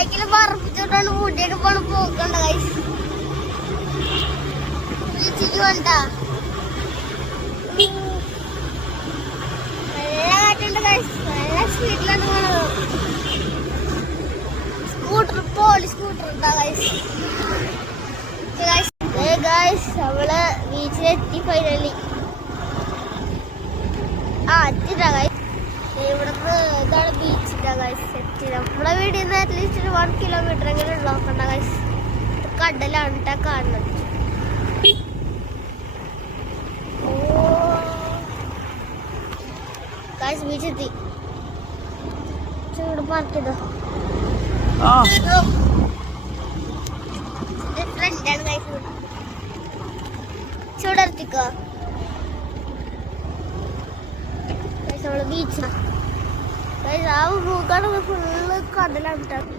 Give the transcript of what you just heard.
ബാക്കിൽ പറപ്പിച്ചോണ്ടാണ് മുടിയൊക്കെ പോണ് പോക്കണ്ട ഗൈസ്. ബീച്ചിക്ക് വേണ്ട നല്ല കാറ്റുണ്ട് ഗൈസ്. നല്ല സ്പീഡിലാണ് പോണത്. പോലീസ് സ്കൂട്ടർ ഉണ്ടാ ഗൈസ്. അവള് ബീച്ചിലെത്തി ഫൈനലി. എത്തിട്ടാ ഗൈസ്. ഇവിടുന്ന് ഇതാണ് ബീച്ചിന്റെ ഗൈസ് എത്തി. നമ്മുടെ വീട്ടിൽ നിന്ന് അറ്റ്ലീസ്റ്റ് ഒരു 1 കിലോമീറ്റർ എങ്കിലും ഉണ്ടാക്കണ്ട ഗൈസ്. കടലാണ് കേട്ടാ കാണുന്നത്. ഗൈസ് ബീച്ചെത്തി. ചൂട് പാർക്ക് ചെയ്തോ. ഫ്രണ്ടാണ് ഗൈസ്. ചൂടർത്തിക്കോ ഗൈസ്. നമ്മള് ബീച്ച് ഗൈസ്. ആ മൂക്കാണ് ഫുള്ള് കടലാണ് കേട്ടോ.